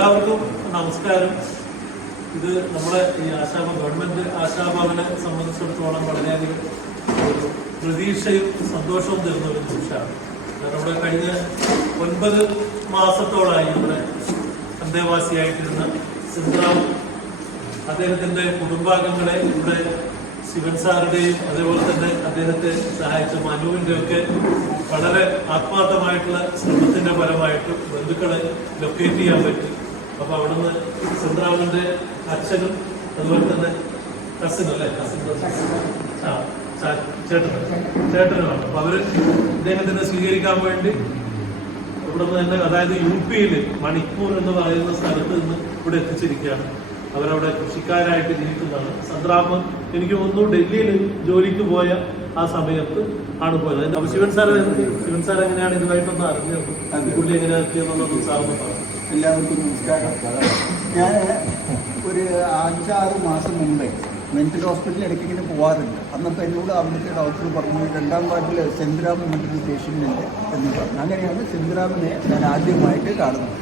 എല്ലാവർക്കും നമസ്കാരം. ഇത് നമ്മുടെ ഈ ആശാഭ ഗവൺമെന്റ് ആശാഭവനെ സംബന്ധിച്ചിടത്തോളം വളരെയധികം ഒരു പ്രതീക്ഷയും സന്തോഷവും തരുന്ന ഒരു നിമിഷമാണ്. കാരണം ഇവിടെ കഴിഞ്ഞ ഒൻപത് മാസത്തോളായി ഇവിടെ അന്തേവാസിയായിട്ടിരുന്ന സിദ്രാം അദ്ദേഹത്തിന്റെ കുടുംബാംഗങ്ങളെ ഇവിടെ ശിവൻ സാറുടെയും അതേപോലെ തന്നെ അദ്ദേഹത്തെ സഹായിച്ച മനുവിന്റെ ഒക്കെ വളരെ ആത്മാർത്ഥമായിട്ടുള്ള ശ്രമത്തിന്റെ ഫലമായിട്ട് ബന്ധുക്കളെ ലൊക്കേറ്റ് ചെയ്യാൻ പറ്റി. അപ്പൊ അവിടുന്ന് സിദ്രാമന്റെ അച്ഛനും അതുപോലെ തന്നെ കസിൻ അല്ലേ? കസിൻ ചേട്ടനുമാണ്. അപ്പൊ അവർ ഇദ്ദേഹത്തിനെ സ്വീകരിക്കാൻ വേണ്ടി ഇവിടുന്ന് തന്നെ അതായത് യു പിയിൽ മണിപ്പൂർ എന്ന് പറയുന്ന സ്ഥലത്ത് നിന്ന് ഇവിടെ എത്തിച്ചിരിക്കുകയാണ്. അവരവിടെ കൃഷിക്കാരായിട്ട് ജീവിക്കുന്നതാണ് സന്ദ്രാമൻ എനിക്ക് തോന്നുന്നു ഡൽഹിയിൽ ജോലിക്ക് പോയ ആ സമയത്ത് ആണ് പോയത്. ശിവൻ സാർ ശിവൻ സാർ എങ്ങനെയാണ് ഇതുമായിട്ടൊന്ന് അറിഞ്ഞത്? പുള്ളി എങ്ങനെയാണ് എത്തിയെന്നുള്ളത് സാറിന് പറഞ്ഞു എല്ലാവർക്കും നമസ്കാരം. ഞാൻ ഒരു അഞ്ചാറ് മാസം മുമ്പേ മെന്റൽ ഹോസ്പിറ്റലിൽ ഇടയ്ക്ക് ഇങ്ങനെ പോകാറുണ്ട് അന്നപ്പോൾ എന്നോട് അവിടുത്തെ ഡോക്ടർ പറഞ്ഞു രണ്ടാം വാർഡിൽ സെന്തിരാമൻ മെന്റൽ പേഷ്യന്റ് ഉണ്ട് എന്ന് പറഞ്ഞു. അങ്ങനെയാണ് സെന്തിരാമനെ ഞാൻ ആദ്യമായിട്ട് കാണുന്നത്.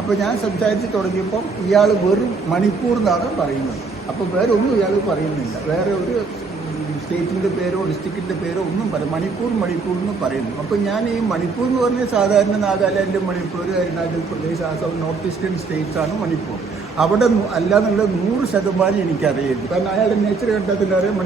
അപ്പോൾ ഞാൻ സംസാരിച്ച് തുടങ്ങിയപ്പം ഇയാൾ വെറും മണിപ്പൂർ എന്നാണ് പറയുന്നത്. അപ്പോൾ വേറെ ഒന്നും ഇയാൾ പറയുന്നില്ല. വേറെ ഒരു സ്റ്റേറ്റിന്റെ പേരോ ഡിസ്ട്രിക്റ്റിന്റെ പേരോ ഒന്നും പറയും മണിപ്പൂർ മണിപ്പൂർ എന്ന് പറയുന്നു. അപ്പോൾ ഞാൻ ഈ മണിപ്പൂർ എന്ന് പറഞ്ഞാൽ സാധാരണ Nagaland Manipur Arunachal Pradesh Assam north eastern states ആണ് മണിപ്പൂർ. അവിടെ അല്ലാന്നുള്ള നൂറ് ശതമാനം എനിക്കറിയില്ല കാരണം അയാളുടെ നേച്ചർ കണ്ടാൽ തന്നെ അറിയാം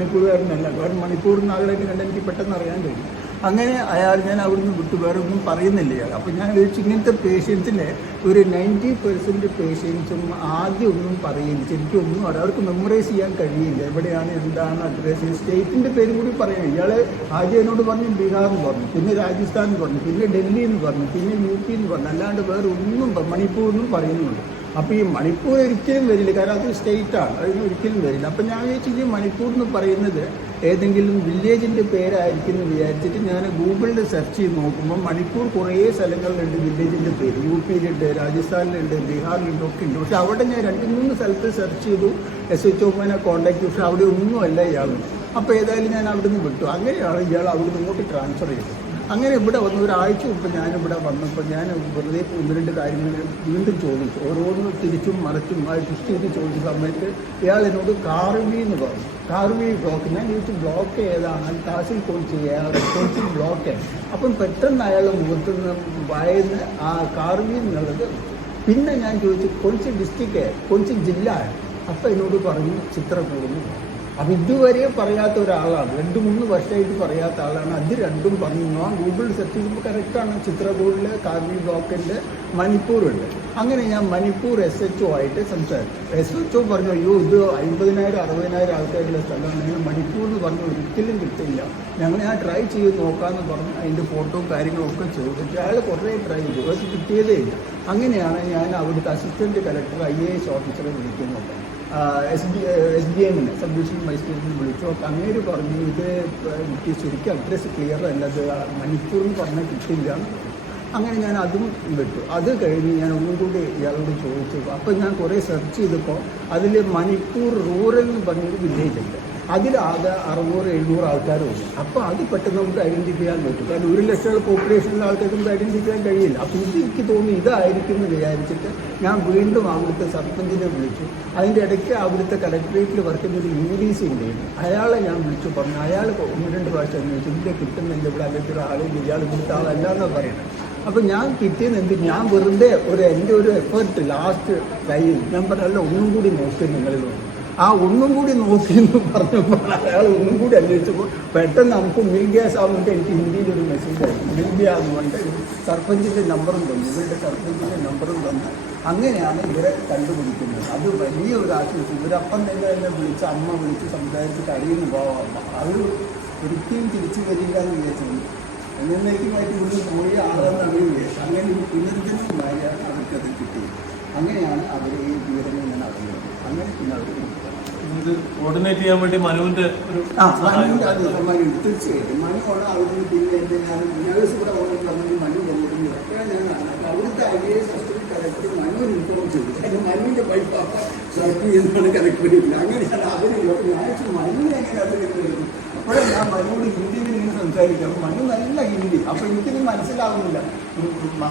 അല്ല കാരണം മണിപ്പൂർ നാഗാലാൻഡ് കണ്ടാൽ എനിക്ക് പെട്ടെന്ന് അറിയാൻ കഴിയും. അങ്ങനെ അയാൾ ഞാൻ അവിടുന്ന് വിട്ടു. വേറെ ഒന്നും പറയുന്നില്ല ഇയാൾ. അപ്പം ഞാൻ വിളിച്ചു ഇങ്ങനത്തെ പേഷ്യൻസിന് ഒരു നയന്റി പെർസെന്റ് പേഷ്യൻസും ആദ്യം ഒന്നും പറയില്ല ശരിക്കും ഒന്നും അവർക്ക് മെമ്മറൈസ് ചെയ്യാൻ കഴിയില്ല. എവിടെയാണ് എന്താണ് അഡ്രസ്സ് സ്റ്റേറ്റിന്റെ പേര് കൂടി പറയാം. ഇയാൾ ആദ്യം എന്നോട് പറഞ്ഞു ബീഹാർ എന്ന് പറഞ്ഞു. പിന്നെ രാജസ്ഥാൻ എന്ന് പറഞ്ഞു. പിന്നെ ഡൽഹി എന്ന് പറഞ്ഞു. പിന്നെ യു പി എന്ന് പറഞ്ഞു. അല്ലാണ്ട് വേറെ ഒന്നും മണിപ്പൂർ എന്നും പറയുന്നുണ്ട് അപ്പോൾ ഈ മണിപ്പൂർ ഒരിക്കലും വരില്ല. കാരണം അത് സ്റ്റേറ്റാണ് അതിന് ഒരിക്കലും വരില്ല. അപ്പം ഞാൻ വിചാരിച്ചു ഈ മണിപ്പൂർ എന്ന് പറയുന്നത് ഏതെങ്കിലും വില്ലേജിന്റെ പേരായിരിക്കും എന്ന് വിചാരിച്ചിട്ട് ഞാൻ ഗൂഗിളിൽ സെർച്ച് ചെയ്ത് നോക്കുമ്പോൾ മണിപ്പൂർ കുറേ സ്ഥലങ്ങളിലുണ്ട് വില്ലേജിന്റെ പേര്. യു പിയിലുണ്ട് രാജസ്ഥാനിലുണ്ട് ബീഹാറിലുണ്ട് ഒക്കെ ഉണ്ട് പക്ഷെ അവിടെ ഞാൻ രണ്ട് മൂന്ന് സ്ഥലത്ത് സെർച്ച് ചെയ്തു. എസ് എച്ച് ഒമാനെ കോൺടാക്ട് ചെയ്തു. പക്ഷെ അവിടെ ഒന്നുമല്ല ഇയാൾ അപ്പോൾ ഏതായാലും ഞാൻ അവിടെ നിന്ന് വിട്ടു. അങ്ങനെയാണ് ഇയാൾ അവിടെ നിന്ന് ഇങ്ങോട്ട് ട്രാൻസ്ഫർ ചെയ്തത്. അങ്ങനെ ഇവിടെ വന്ന് ഒരാഴ്ച മുമ്പ് ഞാനിവിടെ വന്നപ്പോൾ ഞാൻ വെറുതെ ഒന്ന് രണ്ട് കാര്യങ്ങൾ വീണ്ടും ചോദിച്ചു. ഓരോന്ന് തിരിച്ചും മറിച്ചും ആ ട്വിസ്റ്റ് ചോദിച്ച സമയത്ത് ഇയാൾ എന്നോട് കാർവി എന്ന് പറഞ്ഞു. കാർവി ബ്ലോക്ക് ഞാൻ ചോദിച്ചു ബ്ലോക്ക് ഏതാണ്? കാസിൽ കോച്ച് കോച്ചിൽ ബ്ലോക്ക് അപ്പം പെട്ടെന്ന് അയാളുടെ മുഖത്ത് നിന്ന് വായന്ന് ആ കാർവി എന്നുള്ളത് പിന്നെ ഞാൻ ചോദിച്ചു കൊഞ്ച് ഡിസ്ട്രിക്റ്റ് കൊഞ്ച് ജില്ല അപ്പം എന്നോട് പറഞ്ഞു ചിത്രകൂടെന്ന് പറഞ്ഞു ഇതുവരെയും ഇതുവരെ പറയാത്ത ഒരാളാണ്. രണ്ട് മൂന്ന് വർഷമായിട്ട് പറയാത്ത ആളാണ്. അത് രണ്ടും പറഞ്ഞു ആ ഗൂഗിൾ സെർച്ച് ചെയ്യുമ്പോൾ കറക്റ്റാണ് ചിത്രകൂടിൽ കാർബി ബ്ലോക്കിന്റെ മണിപ്പൂറുണ്ട് അങ്ങനെ ഞാൻ മണിപ്പൂർ എസ് എച്ച് ഒ ആയിട്ട് സംസാരിച്ചു. എസ് എച്ച് ഒ പറഞ്ഞു അയ്യോ ഇത് അമ്പതിനായിരം അറുപതിനായിരം ആൾക്കാരുള്ള സ്ഥലമാണ്. മണിപ്പൂർ എന്ന് പറഞ്ഞു ഒരിക്കലും കിട്ടില്ല ഞങ്ങൾ ഞാൻ ട്രൈ ചെയ്ത് നോക്കാമെന്ന് പറഞ്ഞു അതിന്റെ ഫോട്ടോ കാര്യങ്ങളും ഒക്കെ ചോദിച്ചിട്ട് അയാൾ കുറേ ട്രൈ ചെയ്തു. പക്ഷെ കിട്ടിയതേ ഇല്ല. അങ്ങനെയാണ് ഞാൻ അവിടുത്തെ assistant collector I A S ഓഫീസറെ വിളിക്കുന്നത്. എസ് ബി എസ് ബി എമ്മിന് സബ് ഡിവിഷൻ മജിസ്ട്രേറ്റിന് വിളിച്ചു. അപ്പോൾ അങ്ങേര് പറഞ്ഞു ഇത് എനിക്ക് ശരിക്കും അഡ്രസ്സ് ക്ലിയർ അല്ല അത് മണിപ്പൂർ എന്ന് പറഞ്ഞാൽ കിട്ടില്ല അങ്ങനെ ഞാൻ അതും വിട്ടു. അത് കഴിഞ്ഞ് ഞാൻ ഒന്നും കൂടി ഇയാളോട് ചോദിച്ചു. അപ്പോൾ ഞാൻ കുറേ സെർച്ച് ചെയ്തപ്പോൾ അതിൽ മണിപ്പൂർ റൂറൽ എന്ന് പറഞ്ഞൊരു വില്ലേജ് ഉണ്ട്. അതിലാകെ അറുന്നൂറ് എഴുന്നൂറ് ആൾക്കാരും ഉണ്ട് അപ്പോൾ അത് പെട്ടെന്ന് നമുക്ക് ഐഡന്റിഫൈ ചെയ്യാൻ പറ്റും. കാരണം ഒരു ലക്ഷം പോപ്പുലേഷനിലെ ആൾക്കാർക്ക് നമുക്ക് ഐഡന്റിഫൈ ചെയ്യാൻ കഴിയില്ല. അപ്പോൾ ഇത് എനിക്ക് തോന്നി ഇതായിരിക്കും എന്ന് വിചാരിച്ചിട്ട് ഞാൻ വീണ്ടും അവിടുത്തെ സർപ്പഞ്ചിനെ വിളിച്ചു. അതിന്റെ ഇടയ്ക്ക് അവിടുത്തെ കലക്ട്രേറ്റിൽ വർക്ക് ചെയ്യുന്ന ഒരു യു ഡി സി ഉണ്ടായിരുന്നു. അയാളെ ഞാൻ വിളിച്ചു പറഞ്ഞു. അയാൾ ഒന്ന് രണ്ട് പ്രാവശ്യം അന്വേഷിച്ചു. ഇവിടെ കിട്ടുന്നില്ല ഇവിടെ അല്ലെങ്കിൽ ആളില്ല ഇയാൾ ഇവിടുത്തെ ആളല്ല എന്നാണ് പറയുന്നത് അപ്പം ഞാൻ കിട്ടിയെന്ന് എന്ത്? ഞാൻ വെറുതെ ഒരു എന്റെ ഒരു എഫേർട്ട് ലാസ്റ്റ് കയ്യിൽ ഞാൻ പറഞ്ഞല്ല ഒന്നും കൂടി നോക്കി നിങ്ങളിൽ ആ ഒന്നും കൂടി നോക്കി എന്ന് പറഞ്ഞപ്പോൾ അയാൾ ഒന്നും കൂടി അന്വേഷിച്ചപ്പോൾ പെട്ടെന്ന് നമുക്ക് മിൽ ഗ്യാസ് ആവുമ്പോൾ എനിക്ക് ഹിന്ദിയിൽ ഒരു മെസ്സേജ് ആയി മിൽ ഗ്യാസ് കൊണ്ട് സർപ്പഞ്ചിന്റെ നമ്പറും തന്നു. ഇവരുടെ സർപ്പഞ്ചിന്റെ നമ്പറും തന്നു. അങ്ങനെയാണ് ഇവരെ കണ്ടുപിടിക്കുന്നത്. അത് വലിയൊരു ആശ്വാസം. ഇവരപ്പം തന്നെ എന്നെ വിളിച്ച് അമ്മ വിളിച്ച് സംസാരിച്ചിട്ട് അറിയുന്ന പോവാം അത് ഒരിക്കലും തിരിച്ചു വരില്ല എന്ന് വിചാരിച്ചു എന്നേക്കുമായിട്ട് ഇവിടെ പോയി ആളെന്നാണ് വിചാരിച്ചത് അങ്ങനെ ഒരു ഭാര്യ അവർക്കത് കിട്ടി. അങ്ങനെയാണ് അവർ ഈ വിവരങ്ങൾ ഞാൻ അറിയുന്നത് അങ്ങനെ പിന്നെ അവർ ഇത് കോർഡിനേറ്റ് ചെയ്യാൻ വേണ്ടി മനുവിന്റെ ഒരു ആ സഹായം മനുവിന്റെ അത് സമ്മാനം തീർച്ചയായിട്ടും. മനു ആണ് അവിടുന്ന് പിന്നെ എന്റെ ഞാൻ നേഴ്സ് കൂടെ വന്നിട്ടുണ്ടെങ്കിൽ മനു വന്നിട്ടുണ്ട് അപ്പോഴാണ് ഞാൻ കാണുന്നത്. അവിടുത്തെ I A S assistant collector Manu inform ചെയ്തു കാരണം മനുവിന്റെ വൈഫ് സെലക്ട് ചെയ്യുന്നതാണ് കലക്ടർ അങ്ങനെയാണ് അവർ ഞാൻ മനു എങ്ങനെ അത് കിട്ടുന്നത് അപ്പോഴേ ഞാൻ മനുவோട് ഹിന്ദിയിൽ ഇങ്ങനെ സംസാരിക്കാം. മനു നല്ല ഹിന്ദി. അപ്പൊ എനിക്കിത് മനസ്സിലാവുന്നില്ല.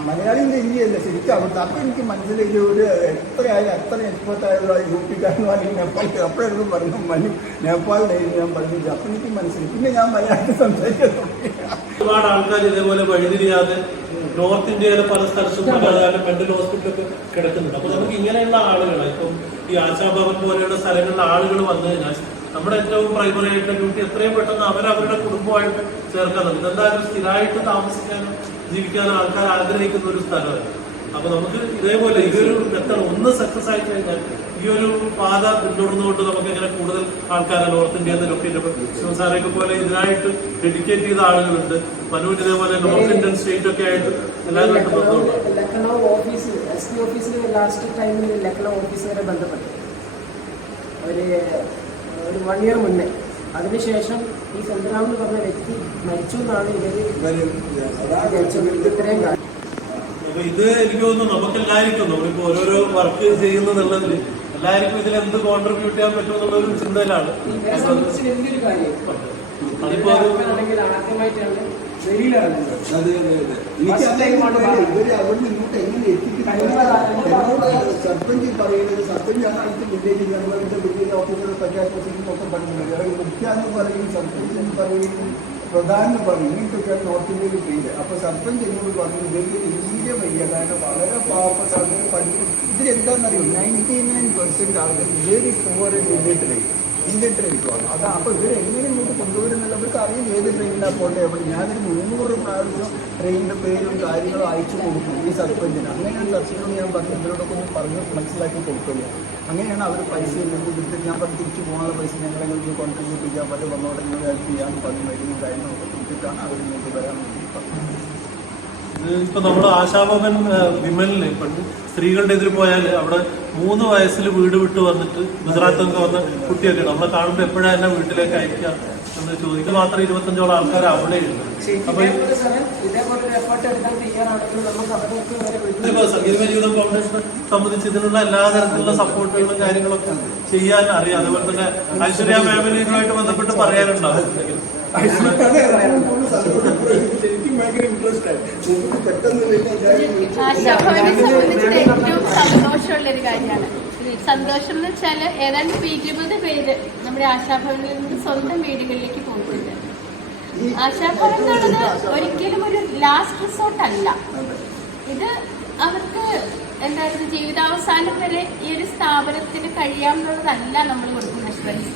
മലയാളിന്റെ ഹിന്ദിയല്ല ശരിക്കും അവിടുത്തെ അപ്പൊ എനിക്ക് മനസ്സിലായി ഒരു എത്രയായാലും എത്ര എക്സ്പേർട്ടായുള്ള യു പിക്കാരനോ അല്ലെങ്കിൽ നേപ്പാളിക്ക് അപ്പോഴെടുത്ത് പറഞ്ഞു മനു നേപ്പാളിലായിരുന്നു ഞാൻ പറഞ്ഞില്ല. അപ്പൊ എനിക്ക് മനസ്സിലായി. പിന്നെ ഞാൻ മലയാളത്തിൽ സംസാരിക്കാൻ ഒരുപാട് ആൾക്കാർ ഇതേപോലെ വഴിതിരിയാതെ നോർത്ത് ഇന്ത്യയിലെ പല സ്ഥലത്തും മെന്റൽ ഹോസ്പിറ്റലൊക്കെ കിടക്കുന്നുണ്ട്. അപ്പൊ നമുക്ക് ഇങ്ങനെയുള്ള ആളുകളെ ഇപ്പം ഈ ആശാഭവൻ പോലെയുള്ള സ്ഥലങ്ങളിലെ ആളുകൾ വന്നു കഴിഞ്ഞാൽ നമ്മുടെ ഏറ്റവും പ്രൈമറി ആയിട്ടുള്ള ഡ്യൂട്ടി എത്രയും പെട്ടെന്ന് അവരവരുടെ കുടുംബമായിട്ട് ചേർക്കാൻ എന്തായാലും സ്ഥിരമായിട്ട് താമസിക്കാനും ജീവിക്കാനും ആൾക്കാർ ആഗ്രഹിക്കുന്ന ഒരു സ്ഥലമാണ് അപ്പൊ നമുക്ക് ഇതേപോലെ ഈ ഒരു മെത്തഡ് ഒന്ന് സക്സസ് ആയി കഴിഞ്ഞാൽ ഈ ഒരു പാത പിന്തുടർന്നുകൊണ്ട് നമുക്ക് ഇങ്ങനെ കൂടുതൽ ആൾക്കാരെ നോർത്ത് ഇന്ത്യയിൽ ലൊക്കേറ്റ് ശിവസാരൊക്കെ പോലെ ഇതിനായിട്ട് ഡെഡിക്കേറ്റ് ചെയ്ത ആളുകളുണ്ട്. മനുവിന് ഇതേപോലെ നോർത്ത് ഇന്ത്യൻ സ്റ്റേറ്റ് ഒക്കെ ആയിട്ട് എല്ലാവരുമായിട്ട് ബന്ധമുണ്ട് ലക്നൗ ഓഫീസ് എസ് പി ഓഫീസിൽ ലാസ്റ്റ് ടൈമിൽ ലക്നൗ ഓഫീസ് വരെ ബന്ധപ്പെട്ടു. ഒരു ഒരു വൺ ഇയർ മുന്നേ. അതിനുശേഷം ഈ ചന്ദ്രാം എന്ന് പറഞ്ഞ വ്യക്തി മരിച്ചു എന്നാണ് ഇവർ ഇത്രയും ഇത് എനിക്ക് തോന്നുന്നു നമുക്ക് എല്ലാവർക്കും നമ്മളിപ്പോ ഓരോരോ വർക്ക് ചെയ്യുന്നതിൽ എല്ലാവർക്കും ഇതിൽ എന്ത് കോൺട്രിബ്യൂട്ട് ചെയ്യാൻ പറ്റും എന്നുള്ള ഒരു ചിന്തയിലാണ് അതിപ്പോ സർപ്പഞ്ച് പറയുന്നത് സർപ്പഞ്ചാണ് അടുത്ത വില്ലേജ് ഗവൺമെന്റ് വില്ലേജ് ഓഫീസറെ പഞ്ചായത്ത് പറയുന്നത് അതായത് മുഖ്യ എന്ന് പറയും സർപ്പഞ്ച് എന്ന് പറയും പ്രധാന എന്ന് പറയും. ഇങ്ങനത്തൊക്കെയാണ് നോർത്ത് ഇന്ത്യയിൽ പേര് അപ്പൊ സർപ്പഞ്ച് എന്നോട് പറഞ്ഞു ഇവർക്ക് തീരെ വയ്യ. കാരണം വളരെ പാവപ്പെട്ട ആൾക്കാർ പഠിക്കും ഇതിലെന്താണെന്നറിയോ നയന്റി നയൻ പെർസെന്റ് ആളുകൾ വെരി പുവർ ഇല്ലിറ്ററേറ്റ് ഇല്ലിറ്ററേറ്റ് ആണ് അത് അപ്പോൾ ഇവർ എങ്ങനെ ഇങ്ങോട്ട് കൊണ്ടുവരുന്നില്ല അവർക്ക് അറിയാം ഏത് ട്രെയിനിലാണ് പോകേണ്ടത് എവിടെ ഞാനൊരു മുന്നൂറ് പ്രാവശ്യം ട്രെയിനിന്റെ പേരും കാര്യങ്ങളും അയച്ചു കൊടുക്കും ഈ സർപ്പഞ്ചിന്. അങ്ങനെയാണ് സർപ്പഞ്ചിനോട് ഞാൻ പറഞ്ഞു ഇവരോടൊക്കെ പറഞ്ഞ് മനസ്സിലാക്കി കൊടുക്കുന്നു അങ്ങനെയാണ് അവർ പൈസ കൊടുത്തിട്ട് ഞാൻ പറഞ്ഞു തിരിച്ചു പോകാനുള്ള പൈസ ഞങ്ങൾ എങ്ങനെ കോൺട്രിബ്യൂട്ട് ചെയ്യാൻ പറ്റും. വന്നോടെ ഞങ്ങൾ ഹെൽപ്പ് ചെയ്യാൻ പറഞ്ഞു മരുന്നും കാര്യങ്ങളൊക്കെ കൊടുത്തിട്ടാണ് അവർ ഇങ്ങോട്ട് വരാൻ വേണ്ടി ഇപ്പൊ നമ്മൾ ആശാഭവൻ വിമലിന് പണ്ട് സ്ത്രീകളുടെ ഇതിൽ പോയാൽ അവിടെ മൂന്ന് വയസ്സിൽ വീട് വിട്ട് വന്നിട്ട് ഗുജറാത്തിൽ നിന്ന് വന്ന കുട്ടിയൊക്കെ നമ്മളെ കാണുമ്പോൾ എപ്പോഴാ എന്നെ വീട്ടിലേക്ക് അയക്കാം എന്ന് ചോദിക്കും. മാത്രം ഇരുപത്തഞ്ചോളം ആൾക്കാർ അവിടെയുണ്ട് അപ്പൊ ഈ- ഇതേപോലെ സാറേ ഇതേപോലെ ഒരു എഫേർട്ട് എടുക്കാൻ തയ്യാറാണെങ്കിൽ നമുക്ക് അവർക്ക് വരെ വിട്ടു ഇതിപ്പോ സംഗീത ജീവിതം ഫൗണ്ടേഷനെ സംബന്ധിച്ച് ഇതിനുള്ള എല്ലാ തരത്തിലുള്ള സപ്പോർട്ടുകളും കാര്യങ്ങളൊക്കെ ചെയ്യാൻ അറിയാം. അതുപോലെ തന്നെ ഐശ്വര്യ ഫാമിലിയുമായിട്ട് ബന്ധപ്പെട്ട് പറയാനുണ്ടാവും. ശരിക്കും ഭയങ്കര ഇൻട്രസ്റ്റ് ആയി. നമുക്ക് പെട്ടെന്ന് ആശാഭവനെ സംബന്ധിച്ച് ഏറ്റവും സന്തോഷമുള്ള ഒരു കാര്യമാണ്. സന്തോഷം എന്ന് വെച്ചാൽ ഏതാണ്ട് ഇരുപത് പേര് നമ്മുടെ ആശാഭവനിൽ നിന്ന് സ്വന്തം വീടുകളിലേക്ക് പോകുന്നുണ്ട്. ആശാഭവൻ എന്നുള്ളത് ഒരിക്കലും ഒരു ലാസ്റ്റ് റിസോർട്ട് അല്ല. ഇത് അവർക്ക് എന്തായിരുന്നു ജീവിതാവസാനം വരെ ഈ ഒരു സ്ഥാപനത്തിന് കഴിയാമെന്നുള്ളതല്ല നമ്മൾ കൊടുക്കുന്ന അഷ്വൻസ്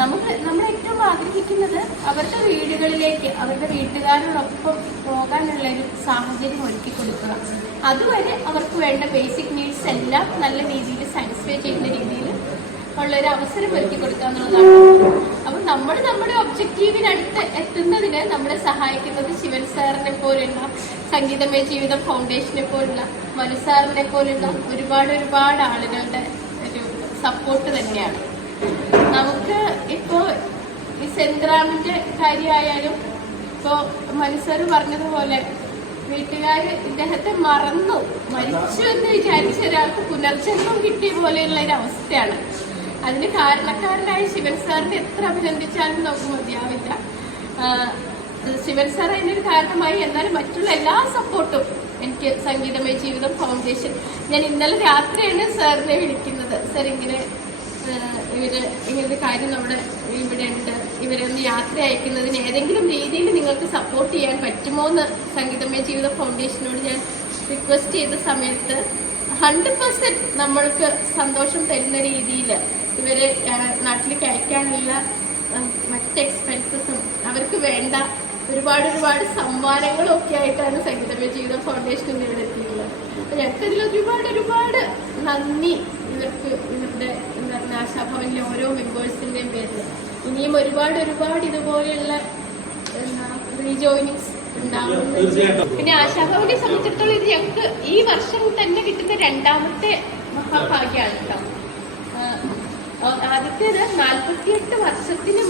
നമുക്ക് നമ്മൾ ഏറ്റവും ആഗ്രഹിക്കുന്നത് അവരുടെ വീടുകളിലേക്ക് അവരുടെ വീട്ടുകാരോടൊപ്പം പോകാനുള്ള ഒരു സാഹചര്യം ഒരുക്കി കൊടുക്കുക അതുവരെ അവർക്ക് വേണ്ട ബേസിക് നീഡ്സ് എല്ലാം നല്ല രീതിയിൽ സാറ്റിസ്ഫൈ ചെയ്യുന്ന രീതിയിൽ ഉള്ളൊരു അവസരം ഒരുക്കി കൊടുക്കുക എന്നുള്ളതാണ്. അപ്പം നമ്മൾ നമ്മുടെ ഒബ്ജക്റ്റീവിനടുത്ത് എത്തുന്നതിന് നമ്മളെ സഹായിക്കുന്നത് ശിവൻ സാറിനെ പോലുള്ള സംഗീതമേ ജീവിതം ഫൗണ്ടേഷനെ പോലുള്ള മനു സാറിനെ പോലുള്ള ഒരുപാട് ഒരുപാട് ആളുകളുടെ ഒരു സപ്പോർട്ട് തന്നെയാണ്. നമുക്ക് ഇപ്പോ ഈ സെൻഗ്രാമിന്റെ കാര്യമായാലും ഇപ്പോ മനുഷ്യർ പറഞ്ഞതുപോലെ വീട്ടുകാർ ഇദ്ദേഹത്തെ മറന്നു. മരിച്ചു എന്ന് വിചാരിച്ച ഒരാൾക്ക് പുനർജന്മം കിട്ടിയ പോലെയുള്ള ഒരു അവസ്ഥയാണ്. അതിന് കാരണക്കാരനായ ശിവൻ സാറിനെ എത്ര അഭിനന്ദിച്ചാലും നമുക്ക് മതിയാവില്ല. ശിവൻ സാർ അതിനൊരു കാരണമായി. എന്നാലും മറ്റുള്ള എല്ലാ സപ്പോർട്ടും എനിക്ക് സംഗീതമയ ജീവിതം ഫൗണ്ടേഷൻ ഞാൻ ഇന്നലെ രാത്രിയാണ് സാറിനെ വിളിക്കുന്നത്. സാർ ഇങ്ങനെ ഇവർ ഇങ്ങനത്തെ കാര്യം നമ്മുടെ ഇവിടെ ഉണ്ട്. ഇവരെ ഒന്ന് യാത്ര അയക്കുന്നതിന് ഏതെങ്കിലും രീതിയിൽ നിങ്ങൾക്ക് സപ്പോർട്ട് ചെയ്യാൻ പറ്റുമോ എന്ന് സംഗീതമയ ജീവിത ഫൗണ്ടേഷനോട് ഞാൻ റിക്വസ്റ്റ് ചെയ്ത സമയത്ത് ഹൺഡ്രഡ് പെർസെന്റ് നമ്മൾക്ക് സന്തോഷം തരുന്ന രീതിയിൽ ഇവർ നാട്ടിലേക്ക് അയക്കാനുള്ള മറ്റ് എക്സ്പെൻസസും അവർക്ക് വേണ്ട ഒരുപാട് ഒരുപാട് സമ്മാനങ്ങളും ഒക്കെ ആയിട്ടാണ് സംഗീതമയ ജീവിത ഫൗണ്ടേഷൻ ഇവിടെ എത്തിയിട്ടുള്ളത്. അപ്പൊ ഞങ്ങൾക്ക് ഒരുപാട് ഒരുപാട് നന്ദി. ഇവർക്ക് ഇവരുടെ എന്താ പറയുക ആശാഭവനിലെ ഓരോ മെമ്പേഴ്സിന്റെയും പേരിൽ ഇനിയും ഒരുപാട് ഒരുപാട് ഇതുപോലെയുള്ള റീജോയിനിങ്സ് തീർച്ചയായിട്ടും. പിന്നെ ആശാഭവനെ സംബന്ധിച്ചിടത്തോളം ഇത് ഞങ്ങൾക്ക് ഈ വർഷം തന്നെ കിട്ടുന്ന രണ്ടാമത്തെ മഹാഭാഗ്യമാണ് കേട്ടോ. ആദ്യത്തേത് നാൽപ്പത്തിയെട്ട് വർഷത്തിന്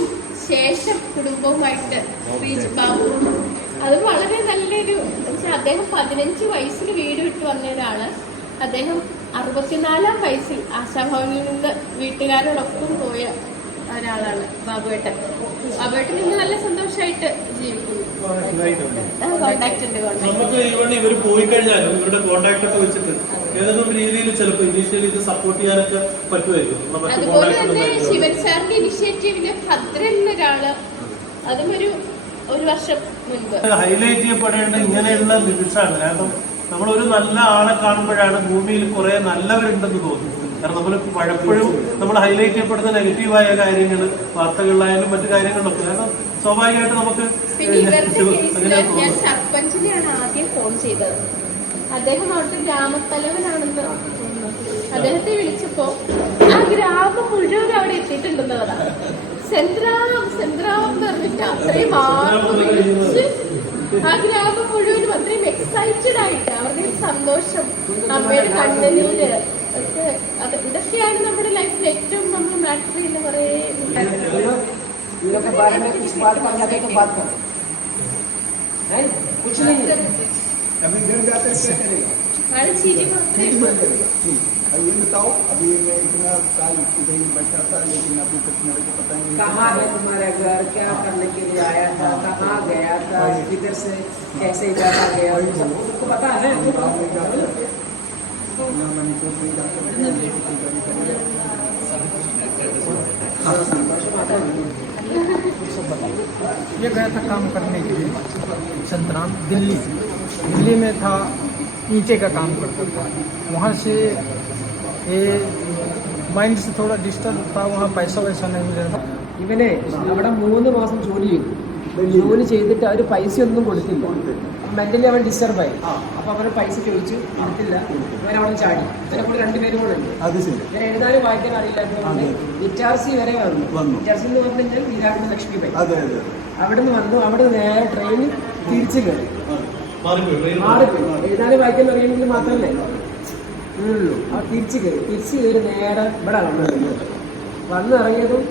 ശേഷം കുടുംബവുമായിട്ട് റീച്ച് ബാബു. അത് വളരെ നല്ലൊരു അദ്ദേഹം പതിനഞ്ച് വയസ്സിൽ വീട് വിട്ട് വന്ന ഒരാൾ അദ്ദേഹം അറുപത്തിനാലാം വയസ്സിൽ ആശാഭവനിൽ നിന്ന് വീട്ടുകാരോടൊപ്പം പോയ ഒരാളാണ് ബാബുവേട്ടൻ. ബാബുവേട്ടൻ ഇന്ന് നല്ല സന്തോഷമായിട്ട് ജീവിക്കുന്നു. കോണ്ടാക്ട് ഉണ്ട് നമുക്ക് ഇവർ പോയി കഴിഞ്ഞാലും ഇവരുടെ കോണ്ടാക്ട് ഒക്കെ വെച്ചിട്ട് ഏതെങ്കിലും രീതിയിൽ ചിലപ്പോൾ ഇനീഷ്യലി ഇത് സപ്പോർട്ട് ചെയ്യാനൊക്കെ പറ്റുമായിരിക്കും. അതുപോലെ തന്നെ ശിവൻ സാറിന്റെ ഇനിഷ്യേറ്റീവിൽ ഭദ്രൻ എന്നൊരാൾ അതും ഒരു ഒരു വർഷം മുൻപ്. ഹൈലൈറ്റ് ചെയ്യപ്പെടേണ്ട ഇങ്ങനെയുള്ള ലിമിറ്റ്സ് ആണ്. കാരണം നമ്മളൊരു നല്ല ആളെ കാണുമ്പോഴാണ് ഭൂമിയിൽ കുറെ നല്ലവരുണ്ടെന്ന് തോന്നുന്നത്. കാരണം നമ്മൾ പലപ്പോഴും നമ്മൾ ഹൈലൈറ്റ് ചെയ്യപ്പെടുന്ന നെഗറ്റീവായ കാര്യങ്ങൾ വാർത്തകളിലായാലും മറ്റു കാര്യങ്ങളിലൊക്കെ. കാരണം സ്വാഭാവികമായിട്ട് നമുക്ക് ഞാൻ ആദ്യം ഫോൺ ചെയ്തത്. അദ്ദേഹം അവിടുത്തെ ഗ്രാമത്തലവനാണെന്ന്. അദ്ദേഹത്തെ വിളിച്ചപ്പോ ആ ഗ്രാമം മുഴുവൻ അവിടെ എത്തിയിട്ടുണ്ടെന്ന് പറ സെൻട്രാം സെന്ത്രാം എന്ന് പറഞ്ഞിട്ട് അത്രയും ആ ഗ്രാമം മുഴുവനും അത്രയും എക്സൈറ്റഡ് ആയിട്ട് അവരുടെ ഒരു സന്തോഷം അമ്മയുടെ കണ്ണനീര് ഒക്കെ അത് ഇതൊക്കെയാണ് നമ്മുടെ ലൈഫിൽ ഏറ്റവും നമ്മൾ മാറ്റർ ചെയ്യുന്ന കുറേ इन लोग के बारे में कुछ बात कर जाते तो बात करो हैं कुछ नहीं है अभी घर जाकर क्या करेगा ये बताओ अभी मैं इतना साल इधर ही बैठा था लेकिन अभी तक मेरे को पता नहीं कहाँ है तुम्हारा घर? क्या करने के लिए आया था? हाँ। कहाँ गया था? किधर से कैसे जाता गया? तुमको पता है? हाँ। ये गया था काम करने के लिए संतराम दिल्ली दिल्ली में था ईंटे का काम करता था। वहाँ से ये माइंड से थोड़ा डिस्टर्ब था वहाँ पैसा वैसा नहीं मिल रहा ഇവനെ അവിടെ മൂന്ന് മാസം ജോലി ചെയ്തു ജോലി ചെയ്തിട്ട് അവർ പൈസ ഒന്നും കൊടുത്തില്ല മെന്റലി അവൻ ഡിസ്റ്റർബ് ആയി അപ്പൊ അവന് പൈസ ചോദിച്ചു കൊടുത്തില്ല ഇവൻ അവിടെ ചാടി ഇവരെ കൂടെ രണ്ടുപേരും കൂടെ ഉണ്ട് അത് ശരി ഇവരെ എഴുതാനും വായിക്കാൻ അറിയില്ലാത്തതുകൊണ്ട് വിറ്റാർസി വരെ വന്നു വന്നു. വിറ്റാർസി എന്ന് പറഞ്ഞു കഴിഞ്ഞാൽ വീരാട് ലക്ഷ്മിബായി അതെ അതെ അവിടെ നിന്ന് വന്നു അവിടെ നിന്ന് നേരെ ട്രെയിനിൽ തിരിച്ചു കയറി മാറിപ്പോയി ട്രെയിൻ മാറിപ്പോയി എഴുതാനും വായിക്കാൻ അറിയണമെങ്കിൽ മാത്രമല്ലേ ഉള്ളൂ ആ തിരിച്ചു കയറി തിരിച്ചു കയറി നേരെ ഇവിടെ വന്നിറങ്ങിയത് വന്നിറങ്ങിയതും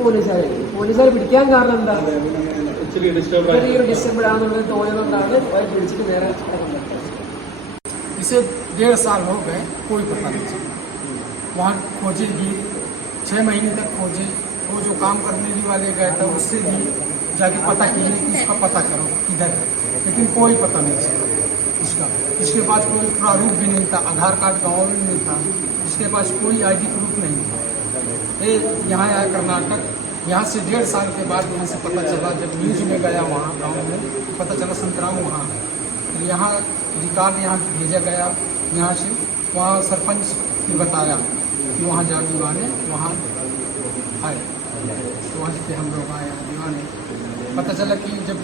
പോലീസുകാർ പോലീസുകാർ പിടിക്കാൻ കാരണം എന്താ ഇച്ചിരി ഡിസ്റ്റർബ് ആയി ചെറിയൊരു ഡിസ്റ്റർബിൾ ആണെന്നുള്ളത് തോന്നിയതുകൊണ്ടാണ് അവർ പിടിച്ചിട്ട് നേരെ കൊണ്ടുവന്നത്. इसे डेढ़ साल हो गए कोई पता नहीं चला वहाँ खोजे भी छः महीने तक खोजे वो जो काम करने भी वाले गए थे उससे भी जाके पता किए कि इसका पता करो किधर है लेकिन कोई पता नहीं चला इसका इसके पास कोई प्रारूप भी नहीं था, आधार कार्ड गाँव में नहीं था। इसके पास कोई आईडी प्रूफ नहीं था। ये यहाँ आया कर्नाटक, यहाँ से डेढ़ साल के बाद यहाँ से पता चला, जब न्यूज़ में गया वहाँ, गाँव में, पता चला संतराम वहाँ। है यहाँ रिकॉर्ड यहाँ भेजा गया, यहाँ से वहाँ सरपंच ने बताया कि वहाँ जा दीवाने, वहाँ आए। तो वहाँ से हम लोग आए, दीवाने। पता चला कि जब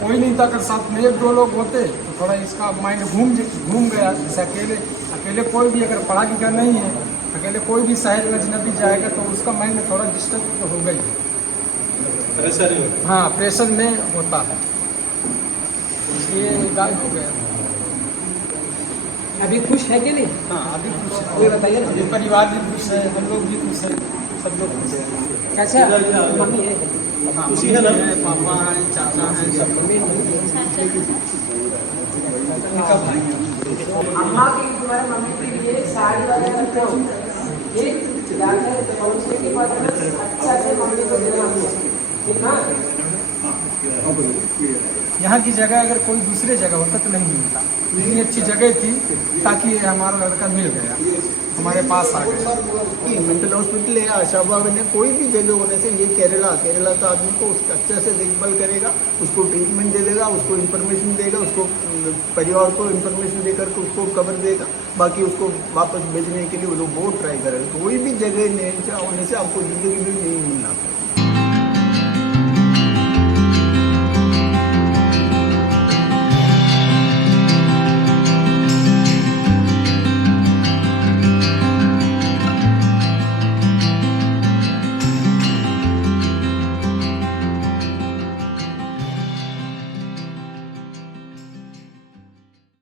कोई नहीं था अगर साथ में एक दो लोग होते तो थोड़ा इसका माइंड घूम घूम गया। जैसे अकेले अकेले कोई भी अगर पढ़ा लिखा नहीं है अकेले कोई भी शहर अजनबी जाएगा तो उसका माइंड थोड़ा डिस्टर्ब तो हो गई। प्रेशर हाँ प्रेशर में होता है। इसलिए गायब हो गया। अभी खुश है कि नहीं? हाँ अभी खुश है। ये बताइए ना। परिवार भी खुश है हम लोग भी खुश है सब लोग खुश है। कैसे अच्छा, मम्मी है। खुशी है ना? पापा है चाचा है सब। भाई। है अम्मा के तुम्हारे मम्मी के लिए साड़ी वगैरह रखते हो ये जाकर पहुँचने के बाद अच्छा से मम्मी को देना ठीक ना? यहाँ की जगह अगर कोई दूसरे जगह होता तो नहीं मिलता। इतनी अच्छी जगह थी ताकि हमारा लड़का मिल गया। हमारे पास आ गए। कि मेंटल हॉस्पिटल है आशा भवन है कोई भी जगह होने से ये केरला केरला का आदमी को उसका अच्छे से देखभाल करेगा, उसको ट्रीटमेंट दे देगा, उसको इन्फॉर्मेशन देगा, उसको परिवार को इन्फॉर्मेशन देकर के उसको कवर देगा, बाकी उसको वापस भेजने के लिए वो लोग बहुत ट्राई करेगा कोई भी जगह नहीं होने से आपको ज़िंदगी भी नहीं मिलना।